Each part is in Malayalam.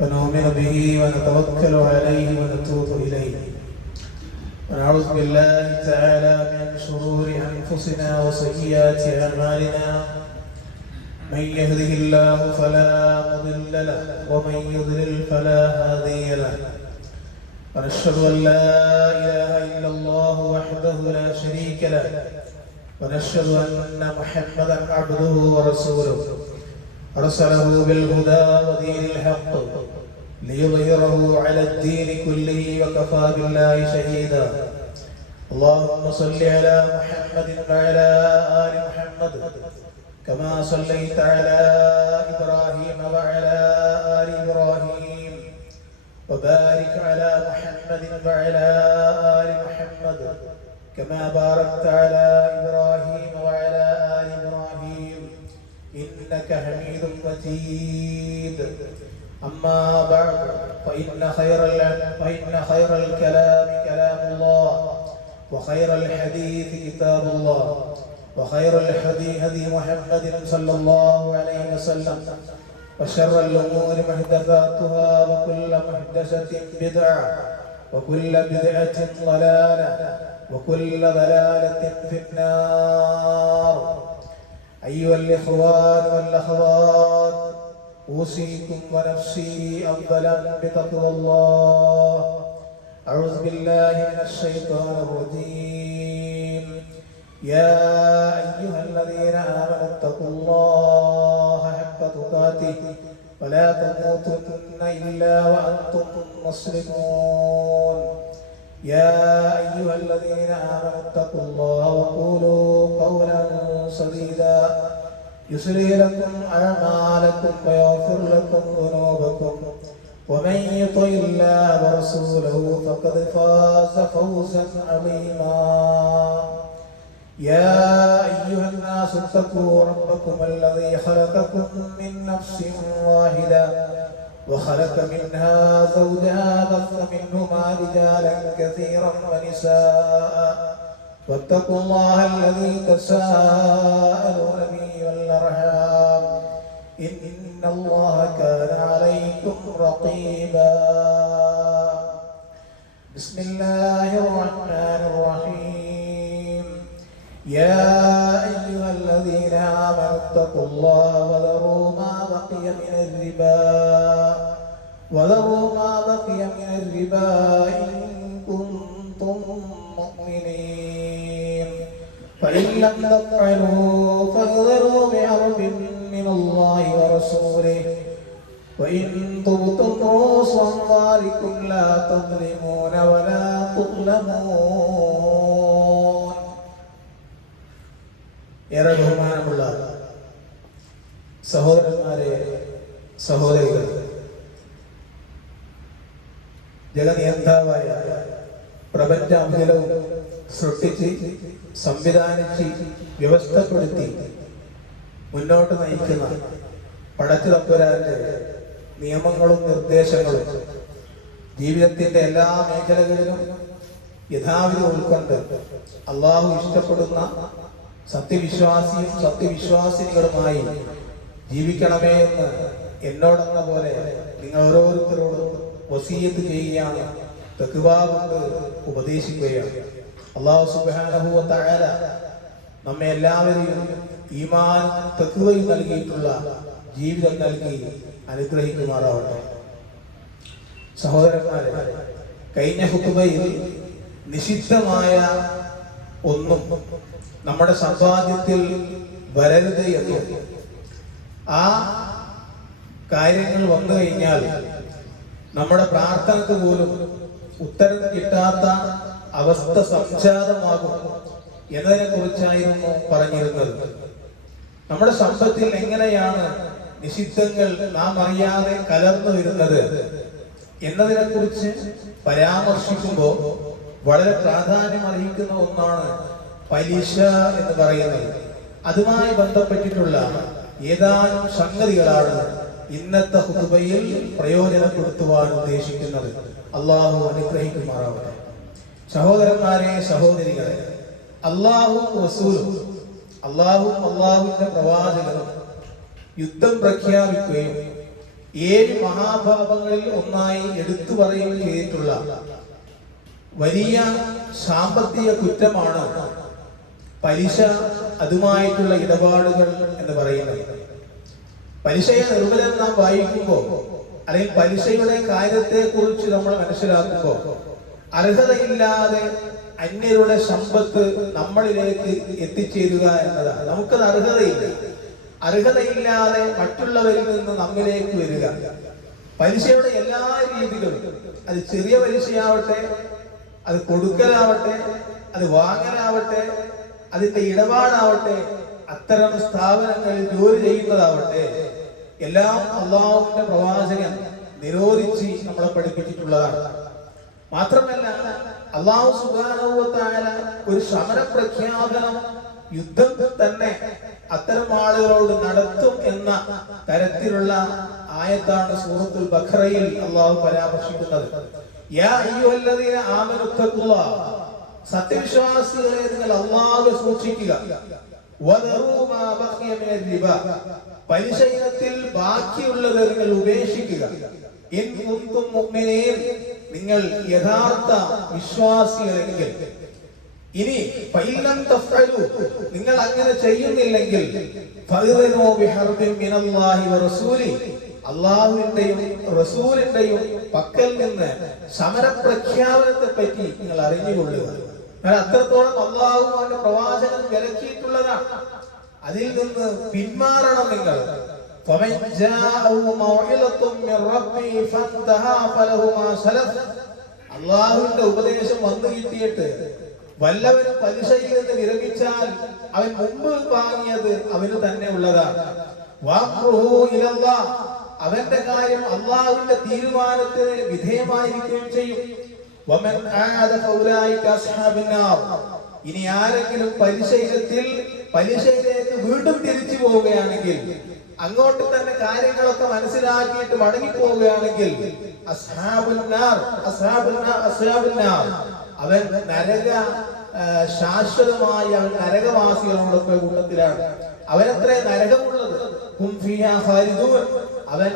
ونؤمن به ونتوكل عليه ونتوب إليه ونعوذ بالله تعالى من شرور أنفسنا وسيئات أعمالنا من يهده الله فلا مضل له ومن يضلل فلا هادي له ونشهد أن لا إله إلا الله وحده لا شريك له ونشهد أن محمدا عبده ورسوله أرسله بالهدى ودين الحق ليظهره على الدين كله وكفى بالله شهيدا اللهم صل على محمد وعلى آل محمد كما صليت على إبراهيم وعلى آل إبراهيم وبارك على محمد وعلى آل محمد كما باركت على إبراهيم وعلى آل إبراهيم إنك حميد مجيد أما بعد فإن خير الكلام كلام الله وخير الحديث كتاب الله وخير الهدي هدي محمد صلى الله عليه وسلم وشر الأمور محدثاتها وكل محدثة بدعة وكل بدعة ضلالة وكل ضلالة في النار. أيها الإخوان والأخوات أوصيكم ونفسي أولا بتقوى الله. أعوذ بالله من الشيطان الرجيم. يا أيها الذين آمنوا اتقوا الله حق تقاته ولا تموتن إلا وأنتم مسلمون. يا أيها الذين آمنوا اتقوا الله وقولوا قولا سديدا يصلح لكم أعمالكم ويغفر لكم ذنوبكم ومن يطع الله ورسوله فقد فاز فوزا عظيما. يا أيها الناس اتقوا ربكم الذي خلقكم من نفس واحدة وخلق منها زوجها بث منهما رجالا كثيرا ونساء واتقوا الله الذي تساءلون به والأرحام إن الله كان عليكم رقيبا. بسم الله الرحمن الرحيم. يا أيها الذين آمنوا اتقوا الله وذروا ما بقي من الربا إن كنتم مؤمنين فإن لم تفعلوا فاحذروا بحرب من الله ورسوله وإن تبتم رؤوس أموالكم لا تظلمون ولا تظلمون. ഏറെ ബഹുമാനമുള്ള സഹോദരന്മാരെ, സഹോദരികൾ, ജഗനിയന്താവായ പ്രപഞ്ച അഖിലവും സൃഷ്ടിച്ച് സംവിധാനിച്ച് വ്യവസ്ഥപ്പെടുത്തി മുന്നോട്ട് നയിക്കുന്ന പടച്ചുതമ്പുരാന്റെ നിയമങ്ങളും നിർദ്ദേശങ്ങളും ജീവിതത്തിന്റെ എല്ലാ മേഖലകളിലും യഥാവിധി ഉൾക്കൊണ്ട് അള്ളാഹു ഇഷ്ടപ്പെടുന്ന സത്യവിശ്വാസിയും സത്യവിശ്വാസിനികളുമായി ജീവിക്കണമേ എന്ന് എന്നോടെന്ന പോലെ നിങ്ങൾ ഓരോരുത്തരോടും വസിയത്ത് ചെയ്യുകയാണ്, തഖ്വാ കൊണ്ട് ഉപദേശിക്കുകയാണ്. അല്ലാഹു സുബ്ഹാനഹു വ തആല നമ്മെ എല്ലാവരെയും ഈമാൻ തഖ്വയും നൽകിയിട്ടുള്ള ജീവിതം നൽകി അനുഗ്രഹിക്കുമാറാവട്ടെ. സഹോദരന്മാരെ, കഴിഞ്ഞ ഖുതുബയിൽ നിഷിദ്ധമായ ഒന്നും നമ്മുടെ സമ്പാദ്യത്തിൽ വരരുത് എന്നും ആ കാര്യങ്ങൾ വന്നു കഴിഞ്ഞാൽ നമ്മുടെ പ്രാർത്ഥനക്ക് പോലും ഉത്തരം കിട്ടാത്ത അവസ്ഥ സംജാതമാകും എന്നതിനെ കുറിച്ചായിരുന്നു പറഞ്ഞിരുന്നത്. നമ്മുടെ സമ്പത്തിൽ എങ്ങനെയാണ് നിഷിദ്ധങ്ങൾ നാം അറിയാതെ കലർന്നു വരുന്നത് എന്നതിനെ കുറിച്ച് പരാമർശിക്കുമ്പോൾ വളരെ പ്രാധാന്യം അർഹിക്കുന്ന ഒന്നാണ് പലിശ എന്ന് പറയുന്നത്. അതുമായി ബന്ധപ്പെട്ടിട്ടുള്ള ഏതാനും സംഗതികളാണ് ഇന്നത്തെ ഖുതുബയിൽ പ്രയോജനപ്പെടുത്തുവാൻ ഉദ്ദേശിക്കുന്നത്. അള്ളാഹു അനുഗ്രഹിക്കുമാറാവട്ടെ. സഹോദരന്മാരെ, സഹോദരികളെ, അള്ളാഹുവും റസൂലും അള്ളാഹുവിന്റെ പ്രവാചകനും യുദ്ധം പ്രഖ്യാപിക്കുകയും 7 മഹാപാപങ്ങളിൽ ഒന്നായി എടുത്തു പറയുകയും ചെയ്തിട്ടുള്ള വലിയ സാമ്പത്തിക കുറ്റമാണ് പലിശ, അതുമായിട്ടുള്ള ഇടപാടുകൾ എന്ന് പറയുന്നത്. പലിശയെ നിർവചനം നാം വായിക്കുമ്പോൾ അല്ലെങ്കിൽ പലിശയുടെ കാര്യത്തെ കുറിച്ച് നമ്മൾ മനസ്സിലാക്കുമ്പോൾ അർഹതയില്ലാതെ അന്യരുടെ സമ്പത്ത് നമ്മളിലേക്ക് എത്തിച്ചേരുക എന്നതാണ്. നമുക്കത് അർഹതയില്ല. അർഹതയില്ലാതെ മറ്റുള്ളവരിൽ നിന്ന് നമ്മിലേക്ക് വരിക. പലിശയുടെ എല്ലാ രീതികളും, അത് ചെറിയ പലിശയാവട്ടെ, അത് കൊടുക്കലാവട്ടെ, അത് വാങ്ങലാവട്ടെ, അതിന്റെ ഇടപാടാവട്ടെ, അത്തരം സ്ഥാപനങ്ങളിൽ ജോലി ചെയ്യുന്നതാവട്ടെ, എല്ലാം അള്ളാഹുവിന്റെ പ്രവാചകൻ നിരോധിച്ച് നമ്മളെ പഠിപ്പിച്ചിട്ടുള്ളതാണ്. മാത്രമല്ല അള്ളാഹു സുബ്ഹാനഹു വ തആല ഒരു സമര പ്രഖ്യാപനം, യുദ്ധം തന്നെ അത്തരം ആളുകളോട് നടത്തും എന്ന തരത്തിലുള്ള ആയത്താണ് സൂറത്തുൽ ബഖറയിൽ അള്ളാഹു പരാമർശിക്കുന്നത്. യാ അയ്യുഹല്ലദീന ആമനു തഖുല്ലാഹ്, സത്യവിശ്വാസികളെ നിങ്ങൾ അല്ലാഹുവെ സൂക്ഷിക്കുക. വദറൂ മാ ബഖിയ മിനർ റിബ, പലിശ ഇനത്തിൽ ബാക്കിയുള്ളത് നിങ്ങൾ ഉപേക്ഷിക്കുക. ഇൻ കുൻതും മുഅ്മിനീൻ, നിങ്ങൾ യഥാർത്ഥ വിശ്വാസികളെങ്കിൽ. ഇനി ഫൈലം തഫ്അലു, നിങ്ങൾ അങ്ങനെ ചെയ്യുന്നില്ലെങ്കിൽ ഫഅ്ദിനൂ ബിഹർബിൻ മിനല്ലാഹി വറസൂലി, അല്ലാഹുവിന്റെയും റസൂലിന്റെയും പക്കൽ നിന്ന് സമരപ്രഖ്യാപനത്തെ പറ്റി നിങ്ങൾ അറിഞ്ഞുകൊള്ളുക. അത്രത്തോളം അല്ലാഹു അവന്റെ പ്രവാചകൻ വിലക്കിയിട്ടുള്ളതാണ്. അതിൽ നിന്ന് പിന്മാറണം നിങ്ങൾ. ഫമൻ ജാഅഹു മൗഇലത്തും മിർ റബ്ബി ഫന്തഹാ ഫലഹു മാ സലഫ്, അല്ലാഹുവിന്റെ ഉപദേശം വന്നു കിട്ടിയിട്ട് വല്ലവനും പലിശയിൽ നിന്ന് വിരമിച്ചാൽ അവൻ മുമ്പ് വാങ്ങിയത് അവന് തന്നെ ഉള്ളതാണ്. വഅംറുഹു ഇലല്ലാഹ്, അവന്റെ കാര്യം അല്ലാഹുവിന്റെ തീരുമാനത്തിന് വിധേയമായിരിക്കുകയും ചെയ്യും. വമൻ ആദ ഫൗലായിക അസ്ഹാബുന്നാർ, ഇനി ആരെങ്കിലും പലിശയിലേക്ക് വീണ്ടും തിരിച്ചു പോവുകയാണെങ്കിൽ, അങ്ങോട്ട് തന്നെ കാര്യങ്ങളൊക്കെ മനസ്സിലാക്കിയിട്ട് മടങ്ങിപ്പോവുകയാണെങ്കിൽ അസ്ഹാബുന്നാർ, അവൻ ശാശ്വതമായി അവൻ നരകവാസികളോടൊപ്പം കൂട്ടത്തിലാണ്. അവനത്ര നരകമുള്ളത്. അവൻ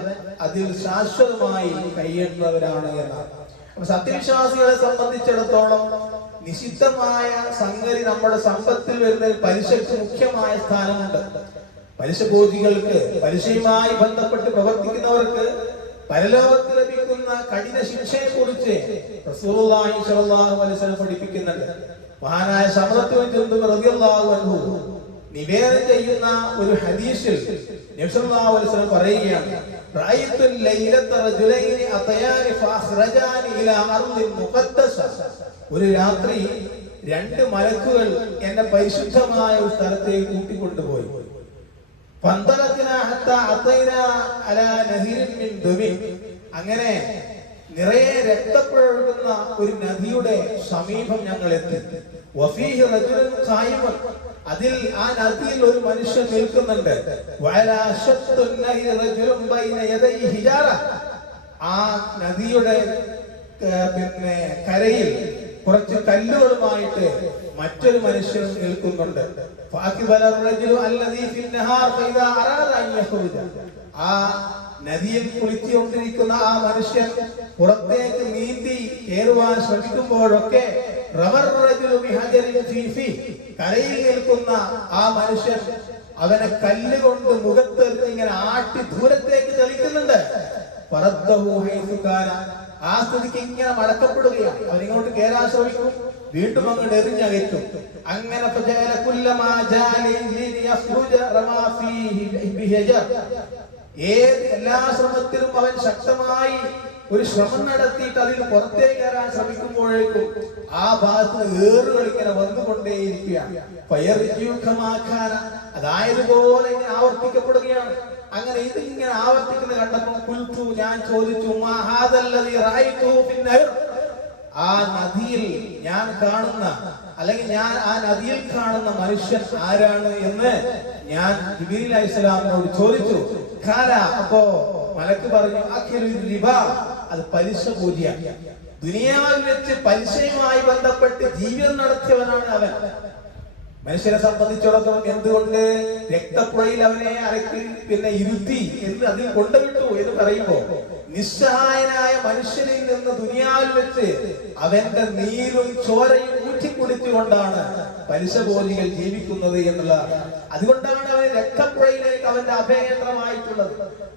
അതിൽ ശാശ്വതമായി കഴിയേണ്ടവരാണ് എന്നാണ്. അപ്പൊ സത്യവിശ്വാസികളെ സംബന്ധിച്ചിടത്തോളം നിഷിദ്ധമായ സംഗതി നമ്മുടെ സമ്പത്തിൽ വരുന്നതിൽ പലിശയ്ക്ക് മുഖ്യമായ സ്ഥാനമുണ്ട്. പലിശഭോജികൾക്ക്, പലിശയുമായി ബന്ധപ്പെട്ട് പ്രവർത്തിക്കുന്നവർക്ക് പരലോകത്തിൽ ലഭിക്കുന്ന കഠിന ശിക്ഷയെ കുറിച്ച് റസൂലുള്ളാഹി സ്വല്ലല്ലാഹു അലൈഹി വസല്ലം പഠിപ്പിക്കുന്നുണ്ട്. മഹാനായ സമറത്ത് ബിൻ ജുൻദുബ് റളിയല്ലാഹു അൻഹു നിവേദനം ചെയ്യുന്ന ഒരു ഹദീസിൽ നബി സല്ലല്ലാഹു അലൈഹി വസല്ലം പറയുകയാണ്, റഅയ്തുൽ ലൈലത റജുലൈനി അതയാനി ഫഅഖ്റജാനി ഇലാ അർദിൻ മുഖദ്ദസ, ഒരു രാത്രി 2 മലക്കുകൾ എന്നെ പരിശുദ്ധമായ ഒരു സ്ഥലത്തേക്ക് കൂട്ടിക്കൊണ്ടുപോയി. അങ്ങനെ നിറയെ രക്തപ്പുഴ ഒരു നദിയുടെ സമീപം ഞങ്ങൾ എത്തി. അതിൽ ആ നദിയിൽ ഒരു മനുഷ്യൻ നിൽക്കുന്നുണ്ട്. ആ നദിയുടെ കരയിൽ കുറച്ച് കല്ലുകളുമായിട്ട് മറ്റൊരു മനുഷ്യൻ നിൽക്കുന്നുണ്ട്. ആ നദിയിൽ കുളിച്ചുകൊണ്ടിരിക്കുന്ന ആ മനുഷ്യൻ പുറത്തേക്ക് നീന്തി കയറുവാൻ ശ്രമിക്കുമ്പോഴൊക്കെ കരയിൽ നിൽക്കുന്ന ആ മനുഷ്യൻ അവനെ കല്ലുകൊണ്ട് മുഖത്ത് ഇങ്ങനെ ആട്ടി ദൂരത്തേക്ക് തെളിക്കുന്നുണ്ട്. ആ സ്ഥിതിക്ക് ഇങ്ങനെ മടക്കപ്പെടുകയാണ്. അവരിങ്ങോട്ട് കയറാൻ ശ്രമിക്കും, വീണ്ടും അങ്ങോട്ട് എറിഞ്ഞകറ്റും. അങ്ങനെ എല്ലാ ശ്രമത്തിലും അവൻ ശക്തമായി ഒരു ശ്രമം നടത്തിയിട്ട് അതിൽ പുറത്തേക്ക് കയറാൻ ശ്രമിക്കുമ്പോഴേക്കും ആ ഭാഗത്ത് ഏറുകൾ ഇങ്ങനെ വന്നുകൊണ്ടേയിരിക്കുകയാണ്. അതായതുപോലെ ഇങ്ങനെ ആവർത്തിക്കപ്പെടുകയാണ്. അങ്ങനെ ഇതിങ്ങനെ ആവർത്തിക്കുന്നത് കണ്ടപ്പോൾ കുൽത്തു, ഞാൻ ചോദിച്ചു, ആ നദിയിൽ ഞാൻ കാണുന്ന, അല്ലെങ്കിൽ ഞാൻ ആ നദിയിൽ കാണുന്ന മനുഷ്യൻ ആരാണ് എന്ന് ഞാൻ ജിബ്രീൽ അലൈഹിസ്സലാമിനോട് ചോദിച്ചു. അപ്പോ മലക്ക് പറഞ്ഞു, റിബ, അത് പലിശ പൂജ്യം. ദുനിയാവിൽ വെച്ച് പലിശയുമായി ബന്ധപ്പെട്ട് ജീവിതം നടത്തിയവനാണ് അവൻ. മനുഷ്യനെ സംബന്ധിച്ചിടത്തോളം എന്തുകൊണ്ട് രക്തപ്പുഴയിൽ അവനെ ഇരുത്തി എന്ന് അതിൽ കൊണ്ടുവിട്ടു എന്ന് പറയുമ്പോ നിസ്സഹായനായ മനുഷ്യനിൽ നിന്ന് ദുനിയാവിൽ വെച്ച് അവന്റെ നീരും ചോരയും ഊറ്റിക്കുടിച്ചുകൊണ്ടാണ് പലിശബോധികൾ ജീവിക്കുന്നത് എന്നുള്ളതാണ്. അതുകൊണ്ടാണ് അവൻ രക്തപ്പുഴയിലേക്ക് അവന്റെ അഭയകേന്ദ്രമായിട്ടുള്ളത്.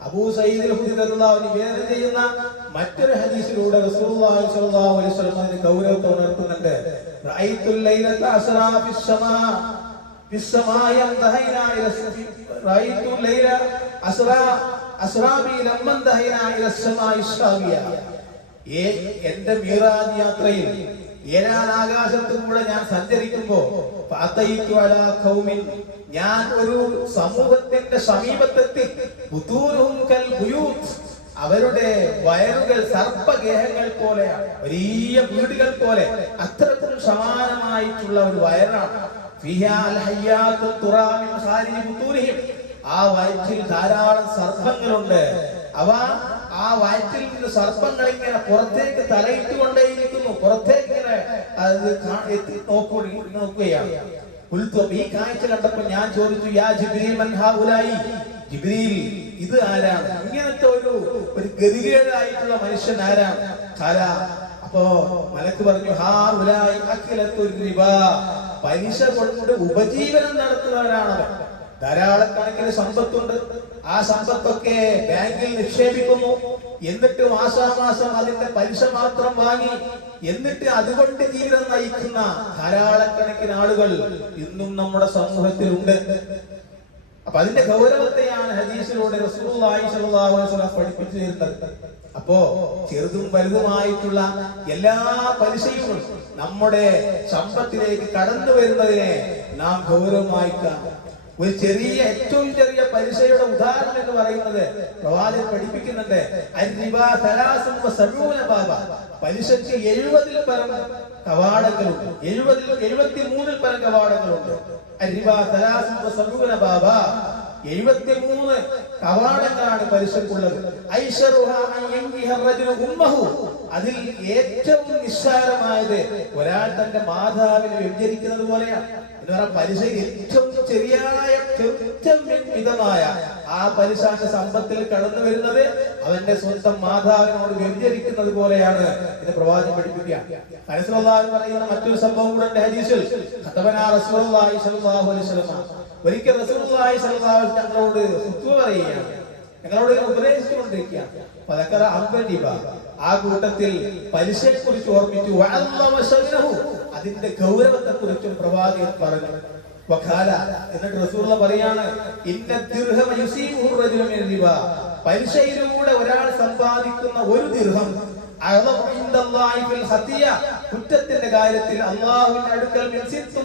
അബൂ സഈദ് ഖുദരി റളിയല്ലാഹു അൻഹു നിവേദനം ചെയ്യുന്ന മറ്റൊരു ഹദീസിലൂടെ റസൂലുള്ളാഹി സ്വല്ലല്ലാഹു അലൈഹി വസല്ലം അതിന്റെ ഗൗരവത്തെ ഉണർത്തുന്നുണ്ട്. റഅയ്തുൽ ലൈലത അസ്റാ ഫിസ്സമാ ഫിസ്സമായ ദഹൈനാ ഇല റഅയ്തുൽ ലൈല അസ്റാ അസ്റാബി ലമ്മൻ ദഹൈനാ ഇല സമാഇ ശാവിയ. എന്റെ മിറാജ് യാത്രയിൽ ഏഴാം ആകാശത്തിലൂടെ ഞാൻ സഞ്ചരിക്കുമ്പോ ഞാൻ ഒരു സമൂഹത്തിന്റെ സമീപത്തെത്തി. അവരുടെ വയറുകൾ സർപ്പഗേഹങ്ങൾ പോലെയാണ്, വലിയ വീടുകൾ പോലെ, അത്രക്കും സമാനമായിട്ടുള്ള ഒരു വയറാണ്. ആ വയറ്റിൽ ധാരാളം സർപ്പങ്ങളുണ്ട്. അവ ആ വയറ്റിൽ നിന്ന് സർപ്പങ്ങൾ ഇങ്ങനെ പുറത്തേക്ക് തലയിട്ടുകൊണ്ടേയിരിക്കുന്നു, പുറത്തേക്ക് ഇങ്ങനെ നോക്കുകയാണ്. ഈ കാഴ്ച കണ്ടപ്പോൾ ഞാൻ ചോദിച്ചു, യാ ജിബ്രീൽ മൻ ഹൗലായി, ജിബ്രീൽ ഇത് ആരാണ്? ഇങ്ങനത്തെ ഒരു ഗതികേടായിട്ടുള്ള മനുഷ്യൻ ആരാണ്? അപ്പോ മലക്ക് പറഞ്ഞു, ഹൗലായി അഖിലത്തുർ റിബാ, പലിശ കൊണ്ട് ഉപജീവനം നടത്തുന്നവരാണ്. ധാരാളക്കണക്കിന് സമ്പത്തുണ്ട്. ആ സമ്പത്തൊക്കെ ബാങ്കിൽ നിക്ഷേപിക്കുന്നു. എന്നിട്ട് മാസാമാസം അതിന്റെ പലിശ മാത്രം വാങ്ങി എന്നിട്ട് അതുകൊണ്ട് ജീവിതം നയിക്കുന്ന ധാരാളക്കണക്കിന് ആളുകൾ ഇന്നും നമ്മുടെ സമൂഹത്തിലുണ്ട്. അപ്പൊ അതിന്റെ ഗൗരവത്തെയാണ് ഹദീസിലൂടെ റസൂലുള്ളാഹി സ്വല്ലല്ലാഹു അലൈഹി വസല്ലം പഠിപ്പിച്ചു തരുന്നത്. അപ്പോ ചെറുതും വലുതുമായിട്ടുള്ള എല്ലാ പലിശയും നമ്മുടെ സമ്പത്തിലേക്ക് കടന്നു വരുന്നതിനെ നാം ഗൗരവമായി കാണും. ഒരു ഏറ്റവും ചെറിയ പലിശയുടെ ഉദാഹരണം എന്ന് പറയുന്നത് പ്രവാചകൻ പഠിപ്പിക്കുന്നുണ്ട്. പലിശയ്ക്ക് 70-ൽ പരം കവാടങ്ങളുണ്ട്, 73-ൽ പരം കവാടങ്ങളുണ്ട്. 73 കവാടങ്ങളാണ് പലിശക്കുള്ളത്. അതിൽ ഏറ്റവും നിസ്സാരമായത് ഒരാൾ തന്റെ മാതാവിനെ വ്യഭിചരിക്കുന്നത് പോലെയാണ്. പലിശ ഏറ്റവും മിതമായ ആ പലിശാന്റെ സമ്പത്തിൽ കടന്നു വരുന്നത് അവന്റെ സ്വന്തം മാതാവിനോട് വ്യഭിചരിക്കുന്നത് പോലെയാണ് ഇത് പ്രവാചകൻ പഠിപ്പിക്കുക. റസൂലുള്ളാഹി പറയുന്ന മറ്റൊരു സംഭവം കൂടെ ഹദീസിൽ റസൂലുള്ളാഹി സ്വല്ലല്ലാഹു അലൈഹി വസല്ലം ഒരിക്കൽ റസൂലുള്ളാഹി സ്വല്ലല്ലാഹു അലൈഹി വസല്ലം ഞങ്ങളോട് ഫത്വ പറയുകയാണ്, ഞങ്ങളോട് ഉപദേശിച്ചുകൊണ്ടിരിക്കുകയാണ്. ആ കൂട്ടത്തിൽ പലിശയെ കുറിച്ച് ഓർമ്മിച്ചു, അതിന്റെ ഗൗരവത്തെ കുറിച്ചും പ്രവാചകൻ പറഞ്ഞു. എന്നിട്ട് റസൂലുള്ള പറയാണ്, പലിശയിലൂടെ ഒരാൾ സമ്പാദിക്കുന്ന ഒരു ദിർഹം കുറ്റത്തിന്റെ കാര്യത്തിൽ അല്ലാഹുവിന്റെ അടുക്കൽ 36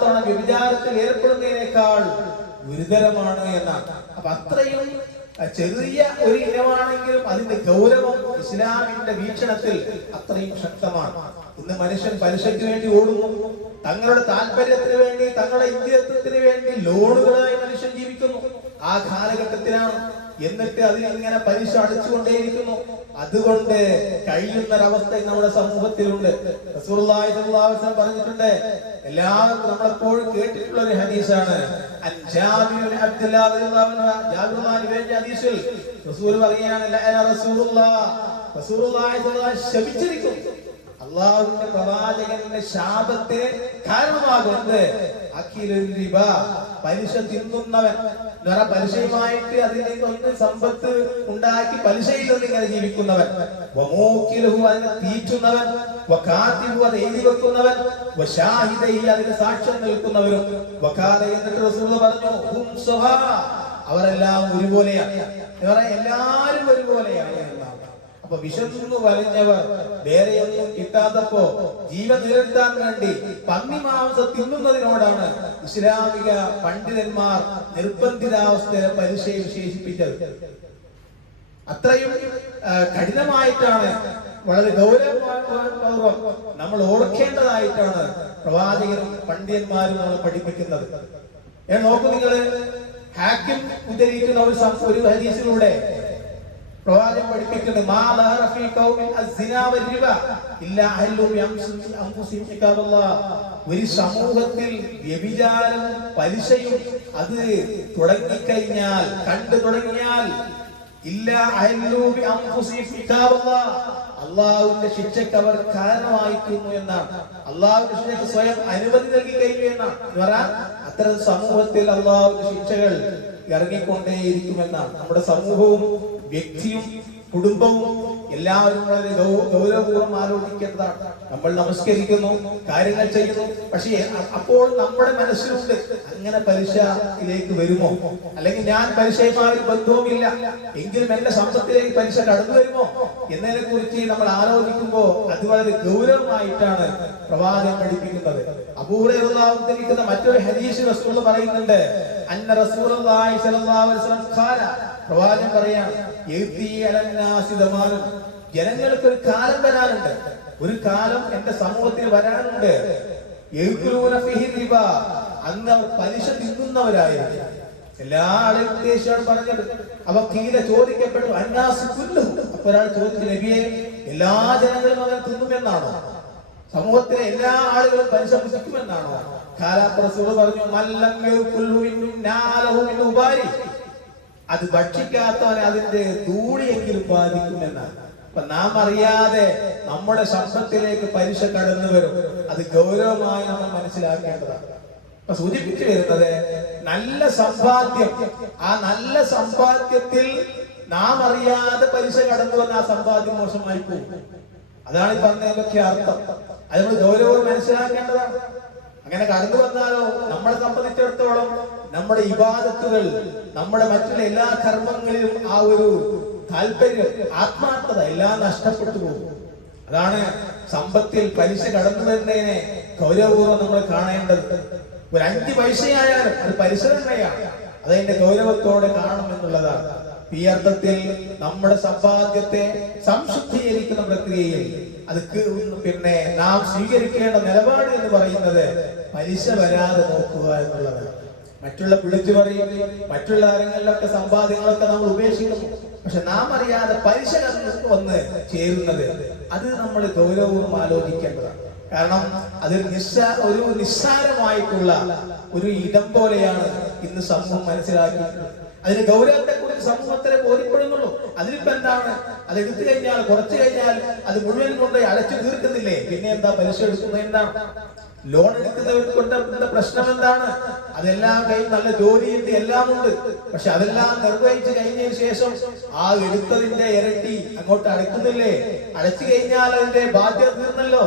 തവണ വ്യഭിചാരത്തിൽ ഏർപ്പെടുന്നതിനേക്കാൾ ഗുരുതരമാണ് എന്നാണ്. അപ്പൊ അത്രയും ചെറിയ ഒരു ഇനമാണെങ്കിലും അതിന്റെ ഗൗരവം ഇസ്ലാമിന്റെ വീക്ഷണത്തിൽ അത്രയും ശക്തമാണ്. ഇന്ന് മനുഷ്യൻ പലിശയ്ക്ക് വേണ്ടി ഓടുന്നു. തങ്ങളുടെ താല്പര്യത്തിന് വേണ്ടി, തങ്ങളുടെ ഇന്ത്യത്വത്തിന് വേണ്ടി ലോണുകളായി മനുഷ്യൻ ജീവിക്കുന്നു. ആ കാലഘട്ടത്തിലാണ്. എന്നിട്ട് അതിനിങ്ങനെ പലിശ അടച്ചുകൊണ്ടേയിരിക്കുന്നു. അതുകൊണ്ട് കഴിയുന്നൊരവസ്ഥ നമ്മുടെ സമൂഹത്തിലുണ്ട്. റസൂലുള്ളാഹി സ്വല്ലല്ലാഹു അലൈഹി വസല്ലം പറഞ്ഞിട്ടുണ്ട്, എല്ലാവർക്കും നമ്മളെപ്പോഴും കേട്ടിട്ടുള്ള ഒരു ഹദീസാണ്. റസൂൽ പറയാണ്, ശപിച്ചിരിക്കും. അള്ളാഹുവിന്റെ പ്രവാചകന്റെ ശാപത്തിന് കാരണമാകുന്നത് പലിശ തിന്നുന്നവൻ, പലിശയുമായിട്ട് അതിനെ കൊണ്ട് സമ്പത്ത് ഉണ്ടാക്കി പലിശയിൽ നിന്ന് ഇങ്ങനെ ജീവിക്കുന്നവൻ, അതിനെ തീറ്റുന്നവൻ, അത് എഴുതി വെക്കുന്നവൻ, അതിന് സാക്ഷ്യം നിൽക്കുന്നവരും. എന്നിട്ട് റസൂൽ പറഞ്ഞു, അവരെല്ലാം ഒരുപോലെയാണ്, എല്ലാരും ഒരുപോലെയാണ് എന്നാണ്. അപ്പൊ വിശന്നു വലഞ്ഞവർ വേറെയൊന്നും കിട്ടാത്തപ്പോ ജീവൻ നിലനിർത്താൻ വേണ്ടി പന്നിമാംസം തിന്നുന്നതിനോടാണ് ഇസ്ലാമിക പണ്ഡിതന്മാർ നിർബന്ധിതാവസ്ഥയെ പലിശയെ വിശേഷിപ്പിച്ചത്. അത്രയും കഠിനമായിട്ടാണ്, വളരെ ഗൗരവപൂർവ്വം നമ്മൾ ഓർക്കേണ്ടതായിട്ടാണ് പ്രവാചകരും പണ്ഡിതന്മാരും നമ്മൾ പഠിപ്പിക്കുന്നത്. നോക്കൂ, നിങ്ങള് ഹാക്കിം ഉദ്ധരിക്കുന്ന ഒരു ഹദീസിലൂടെ പ്രവാചകൻ പഠിപ്പിക്കുന്നത് മാ ലഹറ ഫീ ഖൗമിൻ അസ്സിനാ വൽരിബ ഇല്ലാ അഹ്ലു അൻഫുസിഹിം ഇഖാബല്ലാഹ്. ഒരു സമൂഹത്തിൽ വ്യഭിചാരം പലിശയും അത് തുടങ്ങിക്കഴിഞ്ഞാൽ കണ്ടു തുടങ്ങിയാൽ ഇല്ലാ അഹ്ലു അൻഫുസിഹിം ഇഖാബല്ലാഹ്, അല്ലാഹുവിന്റെ ശിക്ഷയ്ക്ക് അവർ കാരണമായിത്തീരുന്നു എന്നാണ്. അല്ലാഹുവിന്റെ ശിക്ഷയ്ക്ക് സ്വയം അനുമതി നൽകി കഴിഞ്ഞു എന്നാണ്. അത്തരം സമൂഹത്തിൽ അല്ലാഹുവിന്റെ ശിക്ഷകൾ ഇറങ്ങിക്കൊണ്ടേയിരിക്കുമെന്നാണ്. നമ്മുടെ സമൂഹവും വ്യക്തിയും കുടുംബവും എല്ലാവരും വളരെ ഗൗരവപൂർവ്വം ആലോചിക്കേണ്ടതാണ്. നമ്മൾ നമസ്കരിക്കുന്നു, കാര്യങ്ങൾ ചെയ്യുന്നു, പക്ഷേ അപ്പോൾ നമ്മുടെ മനസ്സിലുണ്ട് അങ്ങനെ പലിശയിലേക്ക് വരുമോ, അല്ലെങ്കിൽ ഞാൻ പലിശയുമായി ബന്ധവുമില്ല എങ്കിലും എന്റെ സമ്പത്തിലേക്ക് പലിശ കടന്നു വരുമോ എന്നതിനെ കുറിച്ച് നമ്മൾ ആലോചിക്കുമ്പോൾ അത് വളരെ ഗൗരവമായിട്ടാണ് പ്രവാചകൻ പഠിപ്പിക്കുന്നത്. അബൂ ഹുറൈറ റളിയല്ലാഹു അൻഹു ഉദ്ധരിക്കുന്ന മറ്റൊരു ഹദീസ് റസൂൽ പറയുന്നുണ്ട്, അന്ന റസൂലുള്ളാഹി സ്വല്ലല്ലാഹു അലൈഹി വസല്ലം ഖാല, പ്രവാചകൻ പറയാണ്, ജനങ്ങൾക്ക് ഒരു കാലം വരാനുണ്ട്, ഒരു കാലം എന്റെ സമൂഹത്തിൽ വരാനുണ്ട്, അന്ന് അവർ പലിശ തിന്നുന്നവരായിരുന്നു. എല്ലാ ആളുകളും ഉദ്ദേശിച്ചാണ് പറഞ്ഞത്. അവ കീല ചോദിക്കപ്പെട്ടു അന്നാസി കുല്ലു. അപ്പൊ ഒരാൾ ചോദിച്ചു, നബിയെ എല്ലാ ജനങ്ങളും അങ്ങനെ തിന്നുമെന്നാണോ? സമൂഹത്തിലെ എല്ലാ ആളുകളും പലിശ പുഷിക്കുമെന്നാണോ? റസൂൽ പറഞ്ഞു, അത് ഭക്ഷിക്കാത്തവനെ അതിന്റെ ധൂളിയെങ്കിലും ബാധിക്കുമെന്നാണ്. അപ്പൊ നാം അറിയാതെ നമ്മുടെ ശബ്ദത്തിലേക്ക് പലിശ കടന്നു വരും. അത് ഗൗരവമായി നമ്മൾ മനസ്സിലാക്കേണ്ടതാണ്. അപ്പൊ സൂചിപ്പിച്ചു വരുന്നത് നല്ല സമ്പാദ്യം, ആ നല്ല സമ്പാദ്യത്തിൽ നാം അറിയാതെ പലിശ കടന്നു വന്ന ആ സമ്പാദ്യം മോശമായി പോകും. അതാണ് ഈ പറഞ്ഞതിന്റെ അർത്ഥം. അത് നമ്മൾ ഗൗരവം മനസ്സിലാക്കേണ്ടതാണ്. അങ്ങനെ കടന്നു വന്നാലോ നമ്മളെ സംബന്ധിച്ചിടത്തോളം നമ്മുടെ ഇബാദത്തുകൾ, നമ്മുടെ മറ്റുള്ള എല്ലാ കർമ്മങ്ങളിലും ആ ഒരു താല്പര്യം, ആത്മാർത്ഥത എല്ലാം നഷ്ടപ്പെട്ടു പോകും. അതാണ് സമ്പത്തിൽ പലിശ കടന്നു വരുന്നതിനെ ഗൗരവപൂർവ്വം നമ്മൾ കാണേണ്ടത്. ഒരു 5 പൈസയായാലും അത് പലിശ തന്നെയാണ്. അതതിന്റെ ഗൗരവത്തോടെ കാണുമെന്നുള്ളതാണ്. ഈ അർത്ഥത്തിൽ നമ്മുടെ സമ്പാദ്യത്തെ സംശുദ്ധീകരിക്കുന്ന പ്രക്രിയയിൽ അത് പിന്നെ നാം സ്വീകരിക്കേണ്ട നിലപാട് എന്ന് പറയുന്നത് പലിശ വരാതെ നോക്കുക എന്നുള്ളതാണ്. മറ്റുള്ള വിളിച്ചു പറയും, മറ്റുള്ള കാര്യങ്ങളിലൊക്കെ സമ്പാദ്യങ്ങളൊക്കെ നമ്മൾ ഉപേക്ഷിക്കുന്നു. പക്ഷെ നാം അറിയാതെ പലിശ വന്ന് ചേരുന്നത് അത് നമ്മൾ ഗൗരവപൂർവ്വം ആലോചിക്കേണ്ടതാണ്. കാരണം അതൊരു നിസ്സാരമായിട്ടുള്ള ഒരു ഇടം പോലെയാണ് ഇന്ന് സമൂഹം മനസ്സിലാക്കിയിട്ടുള്ളത്. അതിന് ഗൗരവത്തെ കുറിച്ച് സമൂഹത്തിലെ ബോധ്യപ്പെടുന്നുള്ളൂ. അതിലിപ്പോ എന്താണ്, അത് എടുത്തു കഴിഞ്ഞാൽ കുറച്ചു കഴിഞ്ഞാൽ അത് മുഴുവൻ കൊണ്ട് അടച്ചു തീർക്കുന്നില്ലേ, പിന്നെ എന്താ പലിശ എടുക്കുന്നത്? എന്താണ് ലോൺ എടുക്കുന്നവർക്ക് കൊണ്ട് പ്രശ്നം എന്താണ്? അതെല്ലാം കഴിഞ്ഞ് നല്ല ജോലിയുണ്ട്, എല്ലാം ഉണ്ട്. പക്ഷെ അതെല്ലാം നിർവഹിച്ചു കഴിഞ്ഞതിന് ശേഷം ആ എടുത്തതിന്റെ ഇരട്ടി അങ്ങോട്ട് അടയ്ക്കുന്നില്ലേ? അടച്ചു കഴിഞ്ഞാൽ അതിന്റെ ബാധ്യത തീർന്നല്ലോ.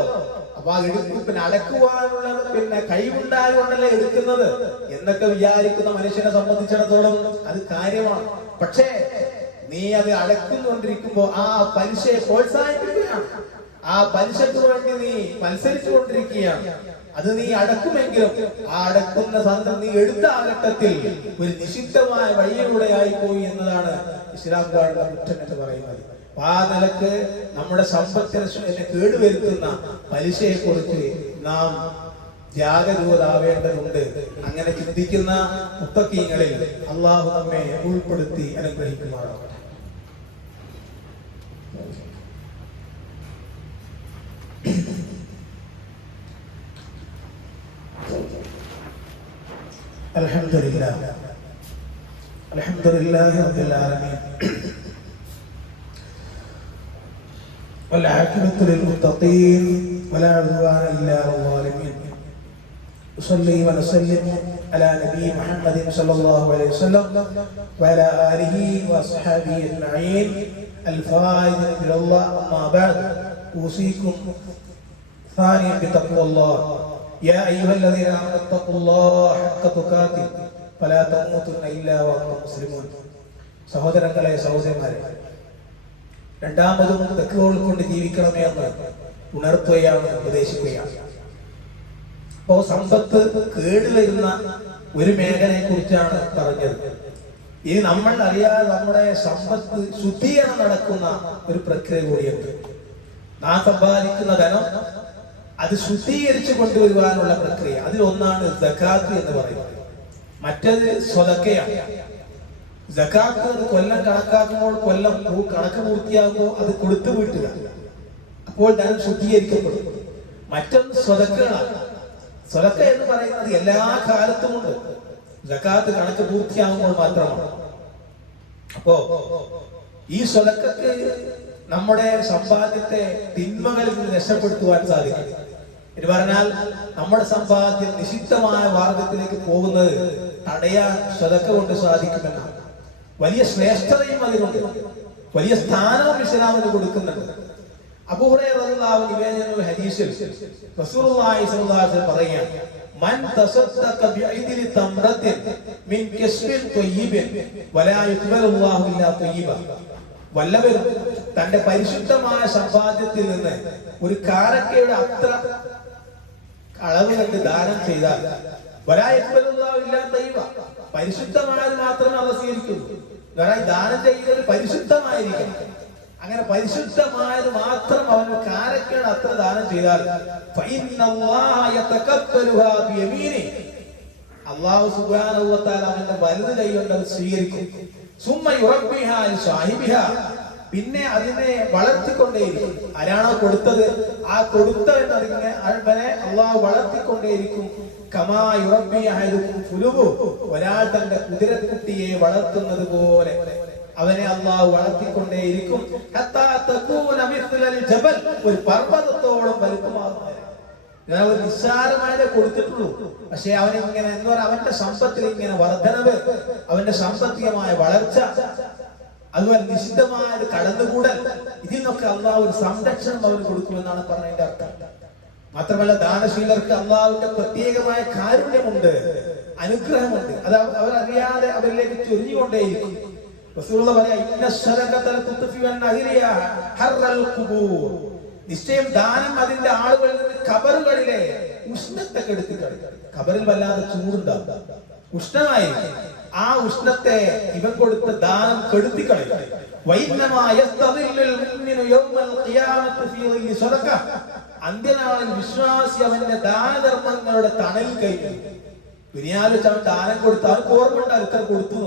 അപ്പൊ ആ പിന്നെ അടക്കുവാനുള്ളത് പിന്നെ കഴിവുണ്ടായതുകൊണ്ടല്ലേ എടുക്കുന്നത് എന്നൊക്കെ വിചാരിക്കുന്ന മനുഷ്യനെ സംബന്ധിച്ചിടത്തോളം അത് കാര്യമാണ്. പക്ഷേ നീ അത് അടക്കുന്നുകൊണ്ടിരിക്കുമ്പോ ആ പലിശയെ പ്രോത്സാഹിപ്പിക്കുകയാണ്. ആ പലിശക്ക് വേണ്ടി നീ മത്സരിച്ചു കൊണ്ടിരിക്കുകയാണ്. അത് നീ അടക്കുമെങ്കിലും ആ അടക്കുന്ന സാധനം നീ എടുത്ത ആ ഘട്ടത്തിൽ ഒരു നിഷിദ്ധമായ വഴിയിലൂടെ ആയിപ്പോയി എന്നതാണ് ഇസ്ലാം കാണുന്ന കുറ്റം എന്ന് പറയുന്നത്. ആ നിലക്ക് നമ്മുടെ സമ്പത്തിനെ കേടുവരുത്തുന്ന പലിശയെ കുറിച്ച് നാം ജാഗരൂകരാവേണ്ടതുണ്ട്. അങ്ങനെ ചിന്തിക്കുന്ന മുത്തഖീങ്ങളിൽ അള്ളാഹു നമ്മെ ഉൾപ്പെടുത്തി അനുഗ്രഹിക്കുമാറാവട്ടെ. അൽഹംദുലില്ലാഹ് റബ്ബിൽ ആലമീൻ والعاقبة للمتقين ولا عدوان إلا على الظالمين. أصلي ونسلم على نبي محمد صلى الله عليه وسلم وعلى آله وأصحابه أجمعين الفائزين إلى الله. أما بعد أوصيكم ثانيا بتقوى الله. يا أيها الذين آمنوا اتقوا الله حق تقاته ولا تموتن إلا وأنتم مسلمون. സഹോദരങ്ങളെ, സഹോദരിമാരെ, രണ്ടാമതും തഖ്വ കൊണ്ട് ജീവിക്കണമേ എന്ന് ഉണർത്തുകയാണ്, ഉപദേശിക്കുകയാണ്. അപ്പോ സമ്പത്ത് കേടുവരുന്ന ഒരു മേഖലയെ കുറിച്ചാണ് പറഞ്ഞത്. ഇനി നമ്മൾ അറിയാതെ നമ്മുടെ സമ്പത്ത് ശുദ്ധീകരണം നടക്കുന്ന ഒരു പ്രക്രിയ കൂടിയുണ്ട്. നാം സമ്പാദിക്കുന്ന ധനം അത് ശുദ്ധീകരിച്ചു കൊണ്ടുവരുവാനുള്ള പ്രക്രിയ, അതിലൊന്നാണ് സകാത്ത് എന്ന് പറയുന്നത്. മറ്റത് സ്വതക്കയാണ്. സകാത്ത് കൊല്ലം കണക്കാക്കുമ്പോൾ കൊല്ലം കണക്ക് പൂർത്തിയാകുമ്പോൾ അത് കൊടുത്തു വീട്ടുക, അപ്പോൾ ധനം ശുദ്ധീകരിക്കപ്പെടും. മറ്റൊന്ന് സ്വതക്കകളാണ്. സ്വതക്ക എന്ന് പറയുന്നത് എല്ലാ കാലത്തുമുണ്ട്, സകാത്ത് കണക്ക് പൂർത്തിയാകുമ്പോൾ മാത്രമാണ്. അപ്പോ ഈ സ്വതക്കക്ക് നമ്മുടെ സമ്പാദ്യത്തെ തിന്മകളിൽ നിന്ന് രക്ഷപ്പെടുത്തുവാൻ സാധിക്കും. എന്ന് പറഞ്ഞാൽ നമ്മുടെ സമ്പാദ്യം നിഷിദ്ധമായ മാർഗത്തിലേക്ക് പോകുന്നത് തടയാൻ സ്വതക്ക കൊണ്ട് സാധിക്കുമെന്നാണ്. വലിയ ശ്രേഷ്ഠതയും അതിനുണ്ട്, വലിയ സ്ഥാനവും ഇസ്ലാമിന് കൊടുക്കുന്നുണ്ട്. അബൂ ഹുറൈറ റളിയല്ലാഹു നിവേദന ഹദീസിൽ റസൂലുള്ളാഹി സ്വല്ലല്ലാഹു അലൈഹി വസല്ലം പറയുകയാണ്, മൻ തസദ്ദഖ ബിഇദ്ലി തംറത്തിൻ മിൻ കസ്ബിൻ ത്വയ്യിബിൻ വലാ യുഖ്ബലുല്ലാഹു ഇല്ലാ ത്വയ്യിബ. വല്ലവരും തന്റെ പരിശുദ്ധമായ സമ്പാദ്യത്തിൽ നിന്ന് ഒരു കാരക്കയുടെ അത്ര അളവ് കണ്ട് ദാനം ചെയ്താൽ വലാ യുഖ്ബലുല്ലാഹു ഇല്ലാ ത്വയ്യിബ, പരിശുദ്ധമായത് മാത്രമേ അല്ലാഹു സ്വീകരിക്കൂ. ദാനം ചെയ്യുന്നത് പരിശുദ്ധമായിരിക്കണം. അങ്ങനെ പരിശുദ്ധമായത് മാത്രം അവന് കാരക്കയുടെ അത്ര ദാനം ചെയ്താൽ അല്ലാഹു സുബ്ഹാനഹു വ തആല അവന്റെ വലത് കൈ കൊണ്ട് അത് സ്വീകരിക്കും. പിന്നെ അതിനെ വളർത്തിക്കൊണ്ടേയിരിക്കും. ആരാണോ കൊടുത്തത് ആ കൊടുത്തവൻ അതിനെ അല്ലാഹു വളർത്തിക്കൊണ്ടേയിരിക്കും. ഒരാൾ തന്റെ കുതിരക്കുട്ടിയെ വളർത്തുന്നത് പോലെ അവനെ അല്ലാഹു വളർത്തിക്കൊണ്ടേയിരിക്കും. ഒരു പർവ്വതത്തോളം വലുപ്പമാകുന്നത്. ഒരു നിസ്സാരമായതേ കൊടുത്തിട്ടുള്ളൂ, പക്ഷെ അവനിങ്ങനെ എന്താ പറയുക, അവന്റെ സമ്പത്തിൽ ഇങ്ങനെ വർധനവ്, അവന്റെ സാമ്പത്തികമായ വളർച്ച, അതുപോലെ നിഷിദ്ധമായ കടന്നുകൂടൽ, ഇതിൽ നിന്നൊക്കെ അല്ലാഹു ഒരു സംരക്ഷണം അവന് കൊടുക്കുമെന്നാണ് പറഞ്ഞതിന്റെ അർത്ഥം. മാത്രമല്ല ദാനശീലർക്ക് അല്ലാഹുവിന്റെ പ്രത്യേകമായ കാരുണ്യമുണ്ട്, അനുഗ്രഹമുണ്ട്. അത് അവരറിയാതെ അവരിലേക്ക് ചൊരിഞ്ഞുകൊണ്ടേയിരിക്കും. റസൂലുള്ളാഹി പറയാ, ഇന്ന സദഖത തുത്ഫിഉ അൻ-നഹിരിയ ഹർറൽ ഖുബൂർ. നിശ്ചയം ദാനം അതിന്റെ ആളുകളിൽ നിന്ന് ഖബറുകളിലെ ഉഷ്ണത്തെ കെടുത്തി കളയും. ഖബറിൽ വല്ലാതെ ചൂടുണ്ടാവും, ഉഷ്ണമായിരിക്കും. ആ ഉഷ്ണത്തെ ഇവൻ കൊടുത്ത ദാനം കെടുത്തി കളയും. വൈന്നമാ യസ്തദില്ലുൽ മുഅ്മിനു യൗമൽ ഖിയാമത്തി ഫീ ദില്ലി സദഖ. അന്ത്യനാളിൽ വിശ്വാസി അവന്റെ ദാനധർമ്മങ്ങളുടെ തണലിൽ കഴിയും. ദുനിയാവിൽ അവൻ ദാനം കൊടുത്ത അവൻ ഓർമ്മയുണ്ടാവും ഇത്ര കൊടുത്തു.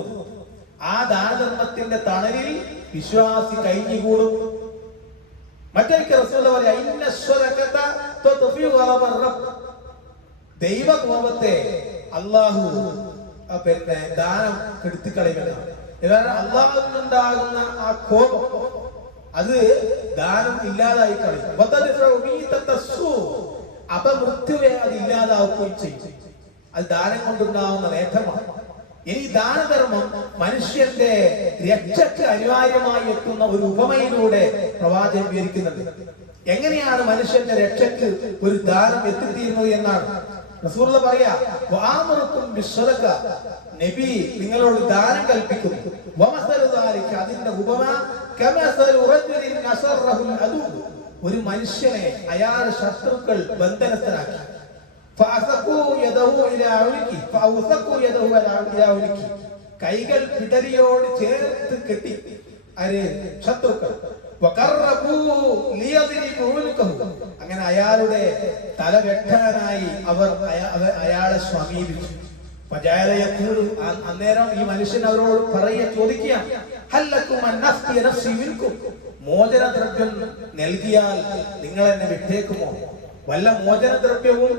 ആ ദാനധർമ്മത്തിന്റെ തണലിൽ വിശ്വാസി കഴിഞ്ഞുകൂടും. മറ്റൊരിക്കൽ റസൂലുള്ളാഹി പറയാ, ഇന്ന സ്വദഖത തുത്ഫിഉ ഗളബർ റബ്ബ്. ദൈവകോപത്തെ അല്ലാഹു ദാനം കെടുത്തിക്കളയുമെന്നാണ്. അല്ലാഹുവിൽ നിന്നുണ്ടാകുന്ന ആ കോപം അത് ദാനം ഇല്ലാതായി കളയും. അപമൃത്യുവെ അത് ഇല്ലാതാവുകയും ചെയ്യും. അത് ദാനം കൊണ്ടുണ്ടാവുന്ന നേട്ടമാണ്. ഇനി ദാനധർമ്മം മനുഷ്യന്റെ രക്ഷയ്ക്ക് അനിവാര്യമായി എത്തുന്ന ഒരു ഉപമയിലൂടെ പ്രവാചകൻ വിവരിക്കുന്നുണ്ട്. എങ്ങനെയാണ് മനുഷ്യന്റെ രക്ഷയ്ക്ക് ഒരു ദാനം എത്തിത്തീരുന്നത് എന്നാണ്. റസൂലുള്ളാഹി പറയാ, വഅമറുക്കും ബിസ്സദഖ. നബി നിങ്ങളോട് ദാനം കൽപ്പിക്കുന്നു. വമസലു ദാലിക, അതിന്റെ ഉപമ കമസലു റജുലിൻ നസറഹുൽ അദു. ഒരു മനുഷ്യനെ അയാളുടെ ശത്രുക്കൾ ബന്ധനസ്ഥനാക്കി. കൈകൾ പിടരിയോട് ചേർത്ത് കെട്ടി ശത്രുക്കൾ. അങ്ങനെ അയാളുടെ തല വെട്ടാനായി അവർ അയാളെ സമീപിച്ചു. അന്നേരം ഈ മനുഷ്യൻ അവരോട് ചോദിക്കുക, മോചനദ്രവ്യം നൽകിയാൽ നിങ്ങൾ എന്നെ വിട്ടേക്കുമോ? വല്ല മോചനദ്രവ്യവും